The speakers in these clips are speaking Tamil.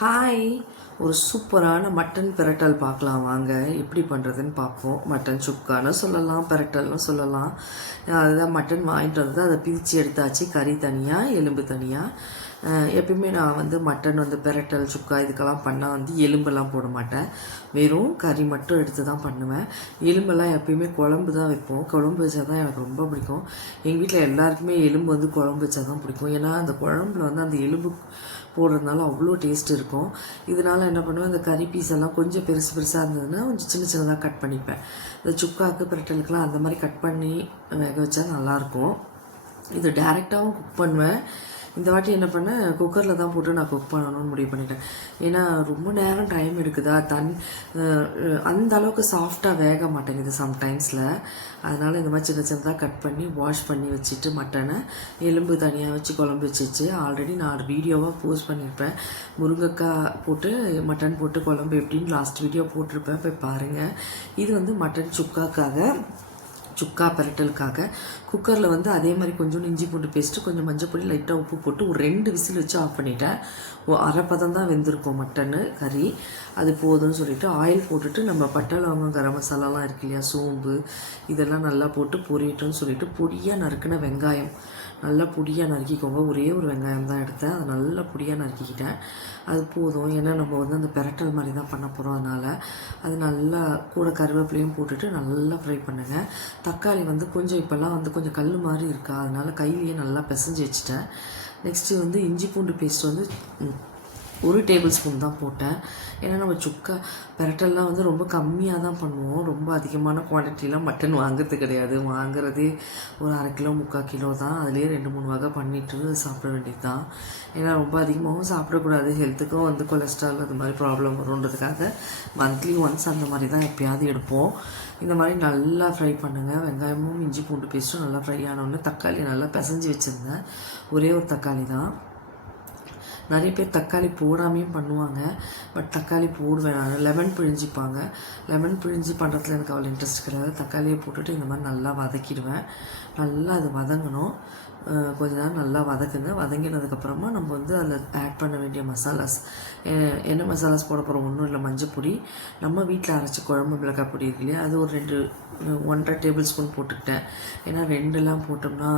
ஹாய், ஒரு சூப்பரான மட்டன் பிரட்டல் பார்க்கலாம் வாங்க. எப்படி பண்ணுறதுன்னு பார்ப்போம். மட்டன் சுக்கான்னு சொல்லலாம், பிரட்டல்னு சொல்லலாம். அதுதான் மட்டன் வாங்கிட்டு வந்து அதை பிரித்து எடுத்தாச்சு. கறி தனியாக, எலும்பு தனியாக. எப்பயுமே நான் வந்து மட்டன் வந்து பிரட்டல் சுக்கா இதுக்கெல்லாம் பண்ணால் வந்து எலும்பெல்லாம் போட மாட்டேன். வெறும் கறி மட்டும் எடுத்து தான் பண்ணுவேன். எலும்பெல்லாம் எப்பயுமே குழம்பு தான் வைப்போம். குழம்பு வச்சா தான் எனக்கு ரொம்ப பிடிக்கும். எங்கள் வீட்டில் எல்லாருக்குமே எலும்பு வந்து குழம்பு வச்சா தான் பிடிக்கும். ஏன்னா அந்த குழம்புல வந்து அந்த எலும்பு போடுறதுனால அவ்வளோ டேஸ்ட் இருக்கும். இதனால் என்ன பண்ணுவேன், இந்த கறி பீஸ் எல்லாம் கொஞ்சம் பெருசு பெருசாக இருந்ததுன்னா கொஞ்சம் சின்ன சின்னதாக கட் பண்ணிப்பேன். இந்த சுக்காக்கு பிரட்டலுக்கெலாம் அந்த மாதிரி கட் பண்ணி வேக வச்சா நல்லாயிருக்கும். இது டேரெக்டாகவும் குக் பண்ணுவேன். இந்த வாட்டி என்ன பண்ணேன், குக்கரில் தான் போட்டு நான் குக் பண்ணணும்னு முடிவு பண்ணிட்டேன். ஏன்னா ரொம்ப நேரம் டைம் எடுக்குதா, அந்த அளவுக்கு சாஃப்டாக வேக மாட்டேங்குது சம்டைம்ஸில். அதனால் இந்த மாதிரி சின்ன சின்னதாக கட் பண்ணி வாஷ் பண்ணி வச்சுட்டு மட்டனை எலும்பு தனியாக வச்சு குழம்பு வச்சிச்சு. ஆல்ரெடி நான் வீடியோவாக போஸ்ட் பண்ணியிருப்பேன். முருங்கைக்காய் போட்டு மட்டன் போட்டு குழம்பு எப்படின்னு லாஸ்ட் வீடியோ போட்டிருப்பேன், போய் பாருங்கள். இது வந்து மட்டன் சுக்கா பரட்டலுக்காக குக்கரில் வந்து அதே மாதிரி கொஞ்சம் இஞ்சி பூண்டு பேஸ்ட்டு, கொஞ்சம் மஞ்சள் பொடி, லைட்டாக உப்பு போட்டு ஒரு 2 விசில் வச்சு ஆஃப் பண்ணிட்டேன். அரைப்பதம் தான் வெந்திருக்கும் மட்டனு கறி. அது போதும்னு சொல்லிவிட்டு ஆயில் போட்டுட்டு நம்ம பட்டை லவங்கம் கரம் மசாலாலாம் இருக்கு இல்லையா, சோம்பு இதெல்லாம் நல்லா போட்டு பொரியட்டும்னு சொல்லிவிட்டு பொடியாக நறுக்கின வெங்காயம் நல்லா பொடியாக நறுக்கிக்கோங்க. ஒரே ஒரு வெங்காயம் தான் எடுத்தேன், அதை நல்லா பொடியாக நறுக்கிக்கிட்டேன். அது போதும், ஏன்னா நம்ம வந்து அந்த பிரட்டல் மாதிரி தான் பண்ண போகிறோம். அதனால் அது நல்லா கூட கருவேப்பிலையும் போட்டுட்டு நல்லா ஃப்ரை பண்ணுங்கள். தக்காளி வந்து கொஞ்சம் இப்போல்லாம் வந்து கொஞ்சம் கல் மாதிரி இருக்கா, அதனால் கையிலேயே நல்லா பிசைஞ்சு வச்சுட்டேன். நெக்ஸ்ட்டு வந்து இஞ்சி பூண்டு பேஸ்ட் வந்து 1 டேபிள் ஸ்பூன் தான் போட்டேன். ஏன்னா நம்ம சுக்கா பிரட்டல்லாம் வந்து ரொம்ப கம்மியாக தான் பண்ணுவோம். ரொம்ப அதிகமான குவான்டிட்டிலாம் மட்டன் வாங்குறது கிடையாது. வாங்குறதே ஒரு 1/2 கிலோ 3/4 கிலோ தான். அதுலேயே 2-3 வகை பண்ணிட்டு சாப்பிட வேண்டியது தான். ஏன்னா ரொம்ப அதிகமாகவும் சாப்பிடக்கூடாது, ஹெல்த்துக்கும் வந்து கொலஸ்ட்ரால் அது மாதிரி ப்ராப்ளம் வருன்றதுக்காக மந்த்லி ஒன்ஸ் அந்த மாதிரி தான் எப்பயாவது எடுப்போம். இந்த மாதிரி நல்லா ஃப்ரை பண்ணுங்கள். வெங்காயமும் இஞ்சி பூண்டு பேஸ்ட்டும் நல்லா ஃப்ரை ஆனோடனே தக்காளி நல்லா பிசைஞ்சு வச்சுருந்தேன். ஒரே ஒரு தக்காளி தான். நிறைய பேர் தக்காளி போடாமையும் பண்ணுவாங்க, பட் தக்காளி போடுவேன் நான். லெமன் பிழிஞ்சிப்பாங்க. லெமன் பிழிஞ்சி பண்ணுறதுல எனக்கு அவ்வளோ இன்ட்ரெஸ்ட் கிடையாது. தக்காளியை போட்டுட்டு இந்த மாதிரி நல்லா வதக்கிடுவேன். நல்லா அது வதங்கணும். கொஞ்ச நேரம் நல்லா வதக்குங்க. வதங்கினதுக்கப்புறமா நம்ம வந்து அதில் ஆட் பண்ண வேண்டிய மசாலாஸ், என்ன மசாலாஸ் போட போகிறோம், ஒன்றும் இல்லை, மஞ்சள் பொடி, நம்ம வீட்டில் அரைச்சி குழம்பு மிளகாய் பொடி இருக்கு இல்லையா, அது ஒரு 1.5 டேபிள் ஸ்பூன் போட்டுக்கிட்டேன். ஏன்னா 2 போட்டோம்னா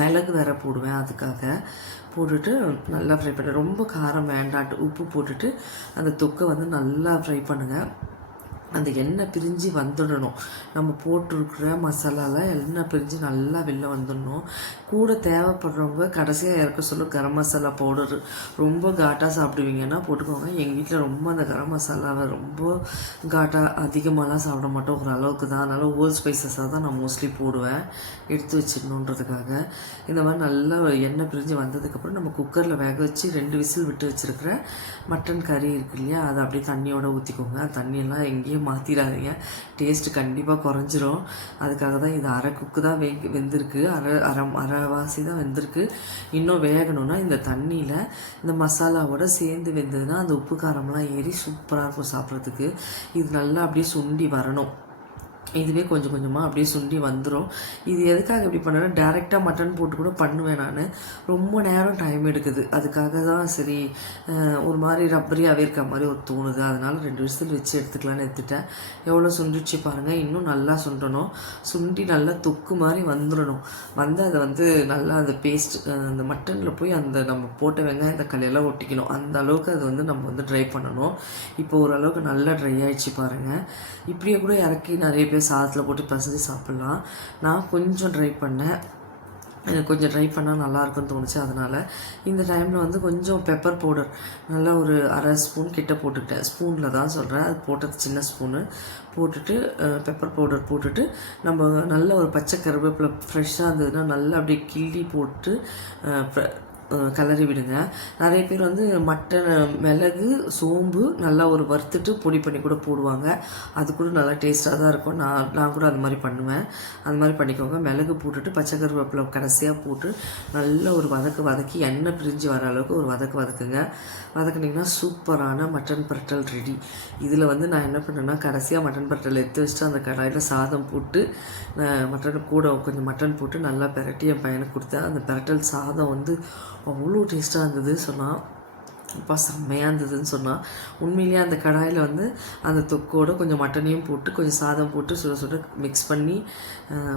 மிளகு வேற போடுவேன், அதுக்காக போட்டுட்டு நல்லா ஃப்ரை பண்ணேன். ரொம்ப காரம் வேண்டான்ட்டு உப்பு போட்டுட்டு அந்த தொக்கை வந்து நல்லா ஃப்ரை பண்ணுங்கள். அந்த எண்ணெய் பிரிஞ்சு வந்துடணும். நம்ம போட்டிருக்கிற மசாலாவில் எண்ணெய் பிரிஞ்சு நல்லா வெளில வந்துடணும். கூட தேவைப்படுறவங்க கடைசியாக இறக்க சொல்ல கரம் மசாலா பவுடர் ரொம்ப காட்டாக சாப்பிடுவீங்கன்னா போட்டுக்கோங்க. எங்கள் வீட்டில் ரொம்ப அந்த கரம் மசாலாவை ரொம்ப காட்டாக அதிகமாகலாம் சாப்பிட மாட்டோம், ஒரு அளவுக்கு தான். அதனால் ஹோல் ஸ்பைசஸாக தான் நான் மோஸ்ட்லி போடுவேன், எடுத்து வச்சிடணுன்றதுக்காக. இந்த மாதிரி நல்லா எண்ணெய் பிரிஞ்சு வந்ததுக்கப்புறம் நம்ம குக்கரில் வேக வச்சு 2 விசில் விட்டு வச்சுருக்கிற மட்டன் கறி இருக்கு இல்லையா, அதை அப்படியே தண்ணியோடு ஊற்றிக்கோங்க. தண்ணியெல்லாம் எங்கேயும் மாற்றிடாதீங்க, டேஸ்ட்டு கண்டிப்பாக குறைஞ்சிரும். அதுக்காக தான் இது அரை குக்கு தான் வெந்திருக்கு, அரைவாசி தான் வெந்திருக்கு. இன்னும் வேகணும்னா இந்த தண்ணியில் இந்த மசாலாவோட சேர்ந்து வெந்ததுன்னா அந்த உப்பு காரம்லாம் ஏறி சூப்பராக இருக்கும் சாப்பிட்றதுக்கு. இது நல்லா அப்படியே சுண்டி வரணும். இதுவே கொஞ்சம் கொஞ்சமாக அப்படியே சுண்டி வந்துடும். இது எதுக்காக இப்படி பண்ணேன்னா, டேரெக்டாக மட்டன் போட்டு கூட பண்ணுவேன் நான். ரொம்ப நேரம் டைம் எடுக்குது, அதுக்காக தான் சரி ஒரு மாதிரி ரப்பரியாகவே இருக்க மாதிரி ஒரு தோணுது. அதனால் 2 விசில் வச்சு எடுத்துக்கலான்னு எடுத்துட்டேன். எவ்வளோ சுண்டிச்சு பாருங்கள். இன்னும் நல்லா சுண்டணும். சுண்டி நல்லா தொக்கு மாதிரி வந்துடணும். வந்து அதை வந்து நல்லா அந்த பேஸ்ட் அந்த மட்டனில் போய் அந்த நம்ம போட்ட வெங்காயம் தக்காளியெல்லாம் ஒட்டிக்கணும். அந்த அளவுக்கு அது வந்து நம்ம வந்து ட்ரை பண்ணணும். இப்போ ஓரளவுக்கு நல்லா ட்ரை ஆகிடுச்சு பாருங்கள். இப்படியே கூட இறக்கி நிறைய பேர் சாதத்தில் போட்டு பசஞ்சு சாப்பிட்லாம். நான் கொஞ்சம் ட்ரை பண்ணேன், எனக்கு கொஞ்சம் ட்ரை பண்ணால் நல்லாயிருக்குன்னு தோணுச்சு. அதனால் இந்த டைமில் வந்து கொஞ்சம் பெப்பர் பவுடர் நல்லா ஒரு 1/2 ஸ்பூன் கிட்ட போட்டுக்கிட்டேன். ஸ்பூனில் தான் சொல்கிறேன், அது போட்டது சின்ன ஸ்பூனு போட்டுட்டு பெப்பர் பவுடர் போட்டுட்டு நம்ம நல்ல ஒரு பச்சை கருவேப்பிலை ஃப்ரெஷ்ஷாக இருந்ததுன்னா நல்லா அப்படியே கிள்ளி போட்டு கிளறி விடுங்க. நிறைய பேர் வந்து மட்டன் மிளகு சோம்பு நல்லா ஒரு வறுத்துட்டு பொடி பண்ணி கூட போடுவாங்க, அது கூட நல்லா டேஸ்ட்டாக தான் இருக்கும். நான் கூட அது மாதிரி பண்ணுவேன். அது மாதிரி பண்ணிக்கோங்க. மிளகு போட்டுட்டு பச்சை கருவேப்பிலை கடைசியாக போட்டு நல்லா ஒரு வதக்கி எண்ணெய் பிரிஞ்சு வர அளவுக்கு ஒரு வதக்குங்க. வதக்குனிங்கன்னா சூப்பரான மட்டன் பிரட்டல் ரெடி. இதில் வந்து நான் என்ன பண்ணேன்னா, கடைசியாக மட்டன் பிரட்டல் எடுத்து வச்சுட்டு அந்த கடாயில் சாதம் போட்டு மட்டன் கூட கொஞ்சம் மட்டன் போட்டு நல்லா பெரட்டி என் பையனுக்கு கொடுத்தேன். அந்த பிரட்டல் சாதம் வந்து அவ்வளோ டேஸ்ட்டாக இருந்தது. சொன்னால் அப்பா செம்மையாக இருந்ததுன்னு சொன்னால் உண்மையிலேயே அந்த கடாயில் வந்து அந்த தொக்கோடு கொஞ்சம் மட்டனையும் போட்டு கொஞ்சம் சாதம் போட்டு சுட சுட மிக்ஸ் பண்ணி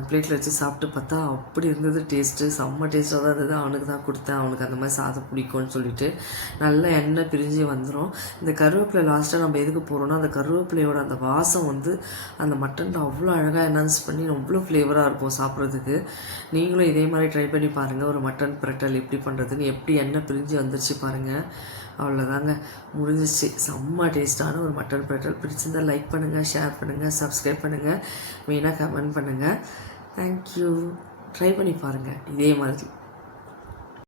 பிளேட்டில் வச்சு சாப்பிட்டு பார்த்தா அப்படி இருந்தது டேஸ்ட்டு. செம்ம டேஸ்ட்டாக தான் இருந்தது. அவனுக்கு தான் கொடுத்தேன், அவனுக்கு அந்த மாதிரி சாதம் பிடிக்கும்னு சொல்லிட்டு. நல்ல எண்ணெய் பிரிஞ்சு வந்துடும். இந்த கருவேப்பிலை லாஸ்ட்டாக நம்ம எதுக்கு போகிறோன்னா அந்த கருவேப்பிலையோட அந்த வாசம் வந்து அந்த மட்டனில் அவ்வளோ அழகாக என்ஹான்ஸ் பண்ணி அவ்வளோ ஃப்ளேவராக இருக்கும் சாப்பிட்றதுக்கு. நீங்களும் இதே மாதிரி ட்ரை பண்ணி பாருங்கள். ஒரு மட்டன் பிரட்டல் எப்படி பண்ணுறதுன்னு, எப்படி எண்ணெய் பிரிஞ்சு வந்துருச்சு பாருங்கள். அவ்வளோதாங்க, முடிஞ்சிச்சு. செம்ம டேஸ்ட்டான ஒரு மட்டன் பிரட்டல். பிடிச்சிருந்தால் லைக் பண்ணுங்கள், ஷேர் பண்ணுங்கள், சப்ஸ்கிரைப் பண்ணுங்கள், மெயினாக கமெண்ட் பண்ணுங்கள். தேங்க்யூ. ட்ரை பண்ணி பாருங்கள் இதே மாதிரி.